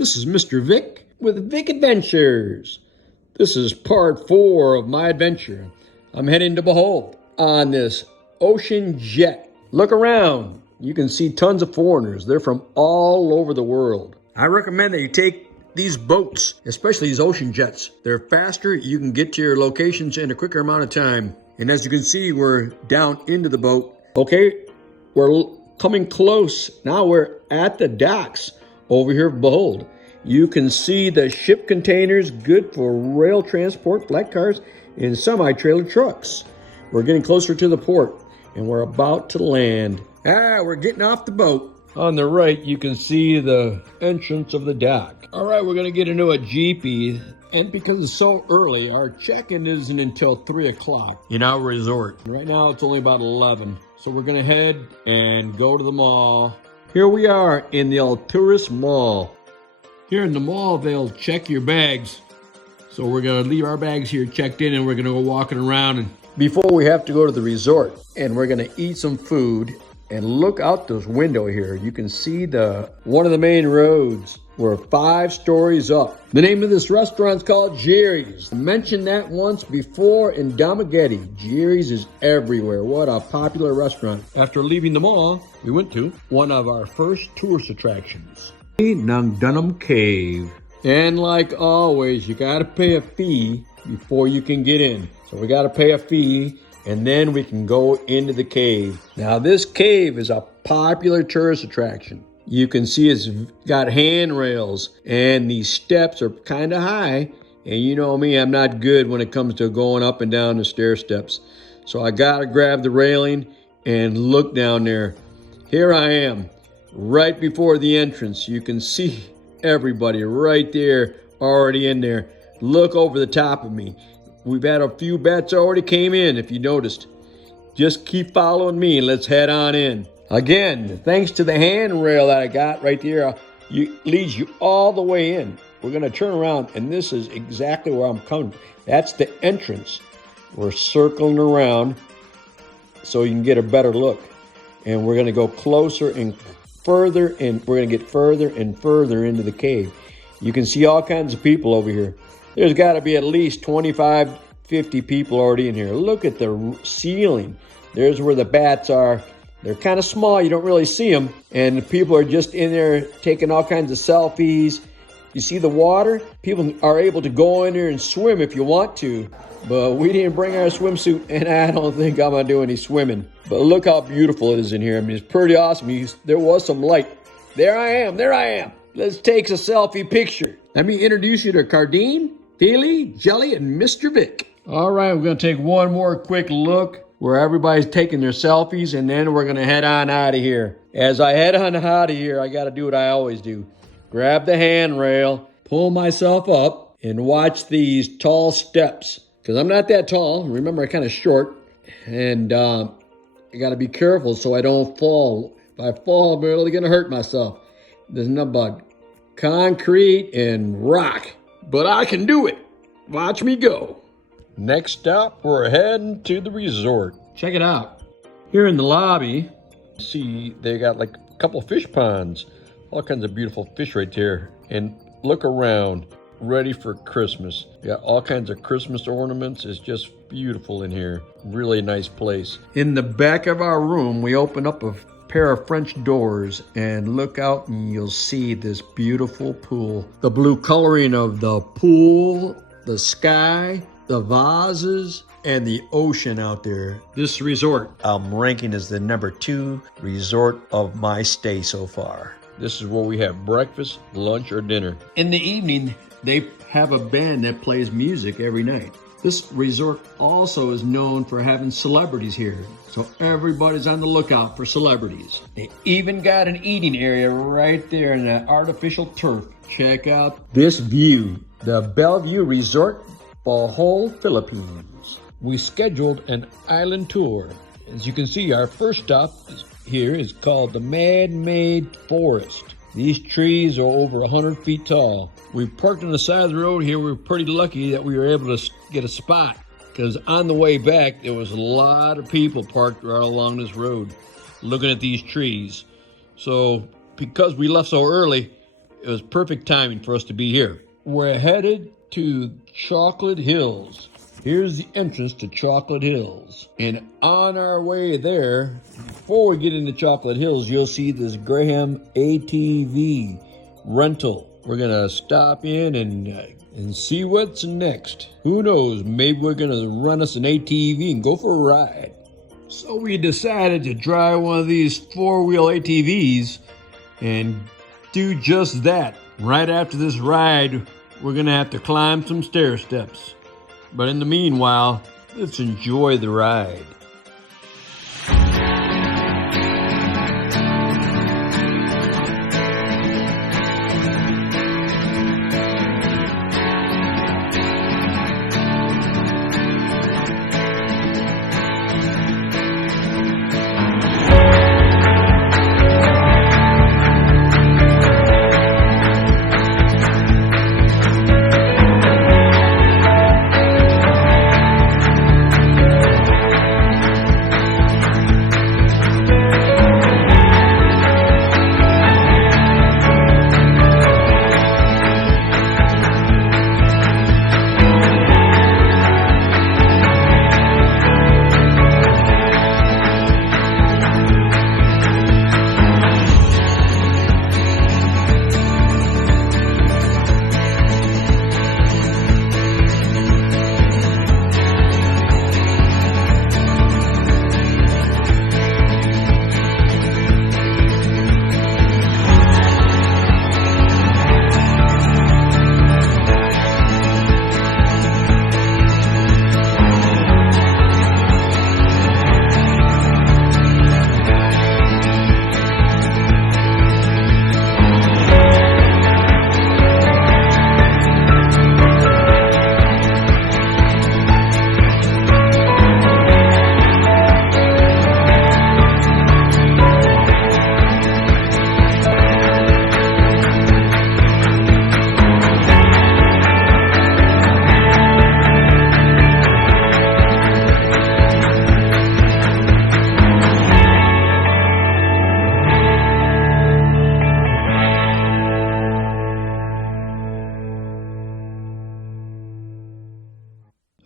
This is Mr. Vic with Vic Adventures. This is part 4 of my adventure. I'm heading to Bohol on this ocean jet. Look around. You can see tons of foreigners. They're from all over the world. I recommend that you take these boats, especially these ocean jets. They're faster. You can get to your locations in a quicker amount of time. And as you can see, we're down into the boat. Okay, we're coming close. Now we're at the docks over here of Bohol. You can see the ship containers, good for rail transport, flat cars, and semi-trailer trucks. We're getting closer to the port, and we're about to land. We're getting off the boat. On the right, you can see the entrance of the dock. All right, we're gonna get into a jeepy, and because it's so early, our check-in isn't until 3 o'clock in our resort. Right now, it's only about 11, so we're gonna head and go to the mall. Here we are in the Alturas Mall. Here in the mall, they'll check your bags. So we're gonna leave our bags here checked in, and we're gonna go walking around and before we have to go to the resort. And we're gonna eat some food and look out this window here. You can see one of the main roads. We're 5 stories up. The name of this restaurant's called Jerry's. I mentioned that once before in Damageti. Jerry's is everywhere. What a popular restaurant. After leaving the mall, we went to one of our first tourist attractions, Nang Dunham Cave. And like always, you gotta pay a fee before you can get in. So we gotta pay a fee, and then we can go into the cave. Now this cave is a popular tourist attraction. You can see it's got handrails, and these steps are kind of high. And you know me, I'm not good when it comes to going up and down the stair steps. So I gotta grab the railing and look down there. Here I am, right before the entrance. You can see everybody right there, already in there. Look over the top of me. We've had a few bets already came in, if you noticed. Just keep following me and let's head on in. Again, thanks to the handrail that I got right there, leads you all the way in. We're gonna turn around, and this is exactly where I'm coming. That's the entrance. We're circling around so you can get a better look. And we're gonna go closer and further, and we're gonna get further and further into the cave. You can see all kinds of people over here. There's gotta be at least 25, 50 people already in here. Look at the ceiling. There's where the bats are. They're kind of small, you don't really see them. And the people are just in there taking all kinds of selfies. You see the water? People are able to go in there and swim if you want to. But we didn't bring our swimsuit, and I don't think I'm gonna do any swimming. But look how beautiful it is in here. I mean, it's pretty awesome. There was some light. There I am. Let's take a selfie picture. Let me introduce you to Cardine, Feely, Jelly, and Mr. Vic. All right, we're gonna take one more quick look where everybody's taking their selfies, and then we're gonna head on out of here. As I head on out of here, I gotta do what I always do. Grab the handrail, pull myself up, and watch these tall steps. Because I'm not that tall. Remember, I'm kind of short. And I gotta be careful so I don't fall. If I fall, I'm really gonna hurt myself. There's nothing but concrete and rock. But I can do it. Watch me go. Next stop, we're heading to the resort. Check it out. Here in the lobby, see they got like a couple fish ponds. All kinds of beautiful fish right there. And look around, ready for Christmas. Got all kinds of Christmas ornaments. It's just beautiful in here. Really nice place. In the back of our room, we open up a pair of French doors and look out, and you'll see this beautiful pool. The blue coloring of the pool, the sky, the vases, and the ocean out there. This resort I'm ranking as the number 2 resort of my stay so far. This is where we have breakfast, lunch, or dinner. In the evening, they have a band that plays music every night. This resort also is known for having celebrities here, so everybody's on the lookout for celebrities. They even got an eating area right there in that artificial turf. Check out this view, the Bellevue Resort, Bohol, Philippines. We scheduled an island tour. As you can see, our first stop here is called the Man-Made Forest. These trees are over 100 feet tall. We parked on the side of the road here. We were pretty lucky that we were able to get a spot, because on the way back, there was a lot of people parked right along this road looking at these trees. So because we left so early, it was perfect timing for us to be here. We're headed to Chocolate Hills. Here's the entrance to Chocolate Hills. And on our way there, before we get into Chocolate Hills, you'll see this Graham ATV rental. We're gonna stop in and see what's next. Who knows, maybe we're gonna rent us an ATV and go for a ride. So we decided to drive one of these four-wheel ATVs and do just that. Right after this ride, we're gonna have to climb some stair steps. But in the meanwhile, let's enjoy the ride.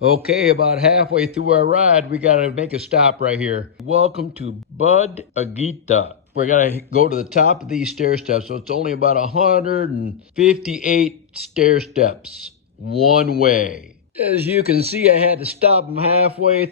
Okay, about halfway through our ride, we gotta make a stop right here. Welcome to Bud Agita. We're gonna go to the top of these stair steps, so it's only about 158 stair steps one way. As you can see, I had to stop them halfway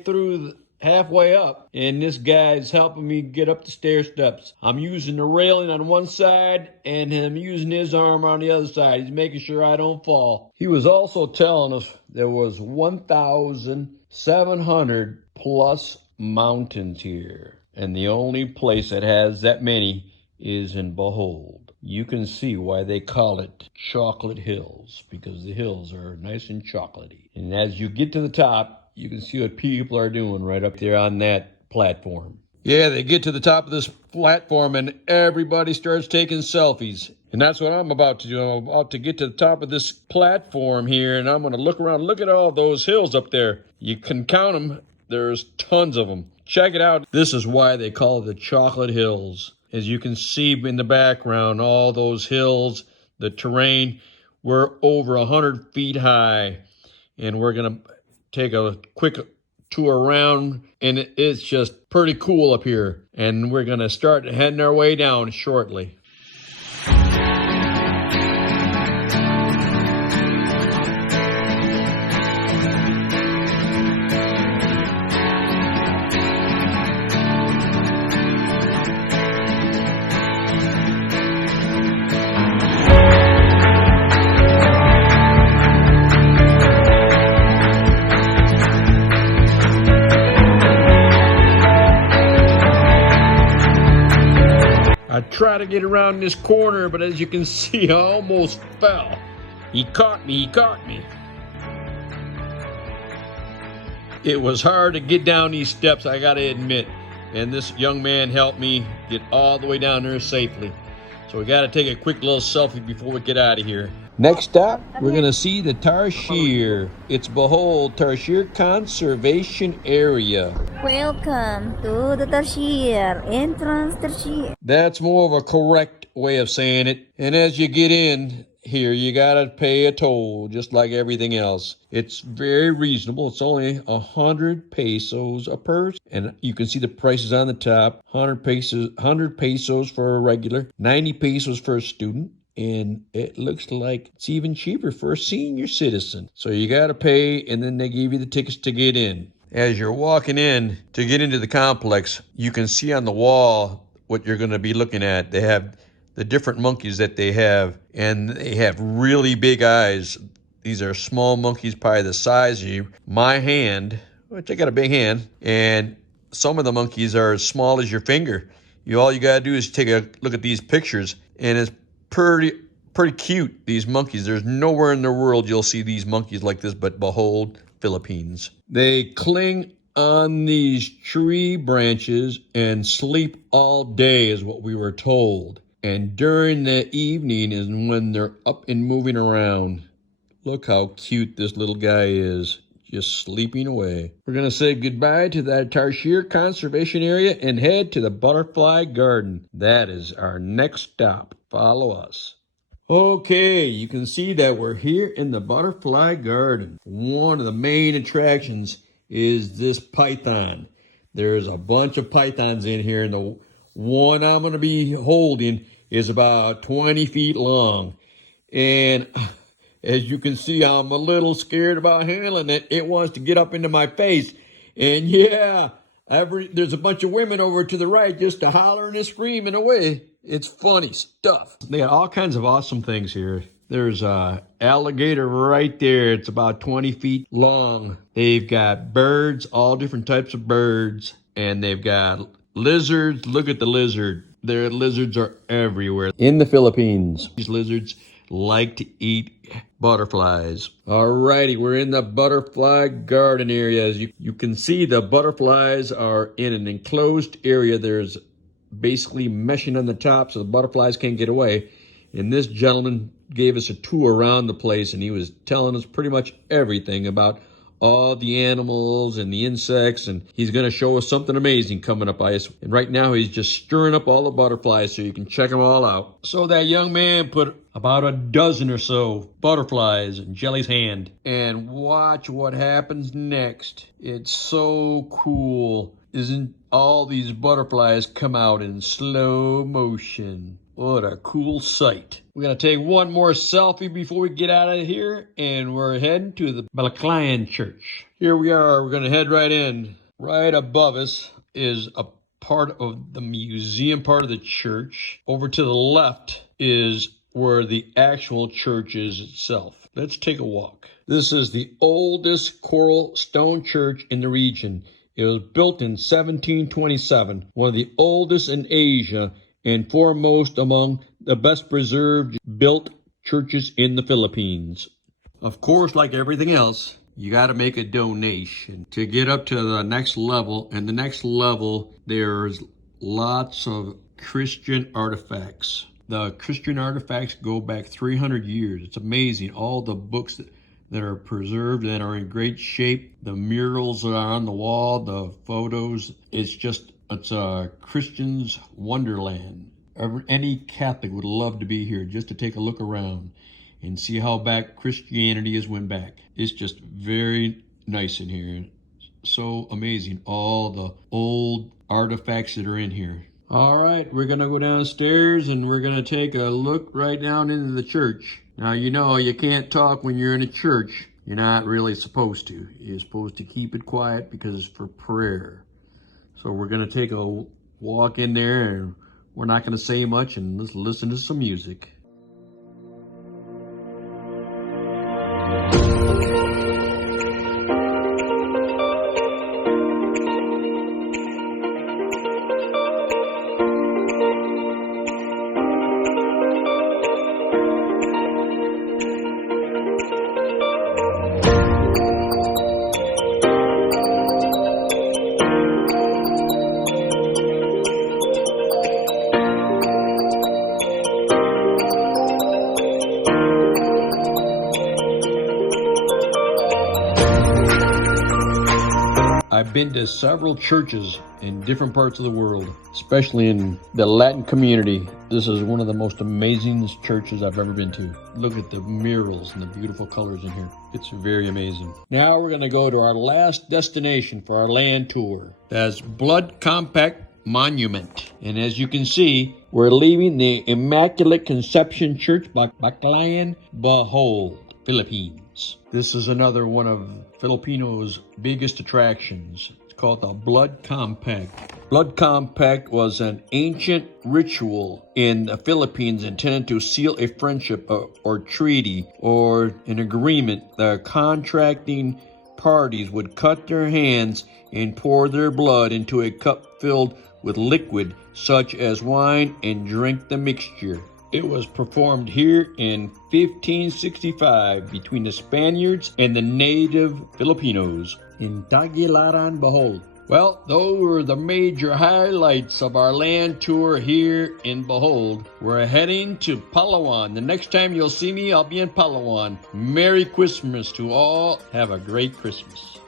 up, and this guy's helping me get up the stair steps. I'm using the railing on one side and I'm using his arm on the other side. He's making sure I don't fall. He was also telling us there was 1,700 plus mountains here, and the only place that has that many is in Bohol. You can see why they call it Chocolate Hills, because the hills are nice and chocolatey. And as you get to the top, you can see what people are doing right up there on that platform. Yeah, they get to the top of this platform and everybody starts taking selfies. And that's what I'm about to do. I'm about to get to the top of this platform here, and I'm going to look around. Look at all those hills up there. You can count them. There's tons of them. Check it out. This is why they call it the Chocolate Hills. As you can see in the background, all those hills, the terrain, we're over 100 feet high. And we're going to take a quick tour around, and it's just pretty cool up here. And we're going to start heading our way down shortly. I tried to get around this corner, but as you can see, I almost fell. He caught me. It was hard to get down these steps, I gotta admit. And this young man helped me get all the way down there safely. So we gotta take a quick little selfie before we get out of here. Next stop, we're gonna see the Tarshir. It's Bohol Tarshir Conservation Area. Welcome to the Tarshir, entrance Tarshir. That's more of a correct way of saying it. And as you get in here, you gotta pay a toll, just like everything else. It's very reasonable. It's only 100 pesos a person, and you can see the prices on the top. 100 pesos for a regular, 90 pesos for a student, and it looks like it's even cheaper for a senior citizen. So you gotta pay, and then they give you the tickets to get in. As you're walking in to get into the complex, you can see on the wall what you're going to be looking at. They have the different monkeys that they have, and they have really big eyes. These are small monkeys, probably the size of my hand, which I got a big hand, and some of the monkeys are as small as your finger. All you got to do is take a look at these pictures, and it's pretty cute, these monkeys. There's nowhere in the world you'll see these monkeys like this but Bohol, Philippines. They cling on these tree branches and sleep all day is what we were told. And during the evening is when they're up and moving around. Look how cute this little guy is, just sleeping away. We're going to say goodbye to that Tarsier Conservation Area and head to the Butterfly Garden. That is our next stop. Follow us. Okay, you can see that we're here in the Butterfly Garden. One of the main attractions is this python. There's a bunch of pythons in here, and the one I'm going to be holding is about 20 feet long. And as you can see, I'm a little scared about handling it. It wants to get up into my face. And yeah, there's a bunch of women over to the right just hollering and screaming away. It's funny stuff. They got all kinds of awesome things here. There's a alligator right there. It's about 20 feet long. They've got birds, all different types of birds. And they've got lizards. Look at the lizard. Their lizards are everywhere in the Philippines. These lizards like to eat butterflies. Alrighty, we're in the butterfly garden area. As you can see, the butterflies are in an enclosed area. There's basically meshing on the top so the butterflies can't get away. And this gentleman gave us a tour around the place, and he was telling us pretty much everything about all the animals and the insects, and he's going to show us something amazing coming up. And right now he's just stirring up all the butterflies so you can check them all out. So that young man put about a dozen or so butterflies in Jelly's hand, and watch what happens next. It's so cool. Isn't all these butterflies come out in slow motion? What a cool sight. We're going to take one more selfie before we get out of here, and we're heading to the Balaklian Church. Here we are. We're going to head right in. Right above us is a part of the museum part of the church. Over to the left is where the actual church is itself. Let's take a walk. This is the oldest coral stone church in the region. It was built in 1727, one of the oldest in Asia, and foremost among the best preserved built churches in the Philippines. Of course, like everything else, you got to make a donation to get up to the next level. And the next level, there's lots of Christian artifacts. The Christian artifacts go back 300 years. It's amazing. All the books that are preserved and are in great shape. The murals that are on the wall, the photos. It's a Christian's wonderland. Any Catholic would love to be here just to take a look around and see how back Christianity has went back. It's just very nice in here. So amazing, all the old artifacts that are in here. All right, we're gonna go downstairs and we're gonna take a look right down into the church. Now, you can't talk when you're in a church. You're not really supposed to. You're supposed to keep it quiet because it's for prayer. So we're going to take a walk in there, and we're not going to say much, and let's listen to some music. I've been to several churches in different parts of the world, especially in the Latin community. This is one of the most amazing churches I've ever been to. Look at the murals and the beautiful colors in here. It's very amazing. Now we're going to go to our last destination for our land tour. That's Blood Compact Monument. And as you can see, we're leaving the Immaculate Conception Church, Baclayan, Bohol, Philippines. This is another one of Filipinos' biggest attractions. It's called the Blood Compact. Blood Compact was an ancient ritual in the Philippines intended to seal a friendship or treaty or an agreement. The contracting parties would cut their hands and pour their blood into a cup filled with liquid such as wine and drink the mixture. It was performed here in 1565 between the Spaniards and the native Filipinos in Tagbilaran, Bohol. Well, those were the major highlights of our land tour here in Bohol. We're heading to Palawan. The next time you'll see me, I'll be in Palawan. Merry Christmas to all. Have a great Christmas.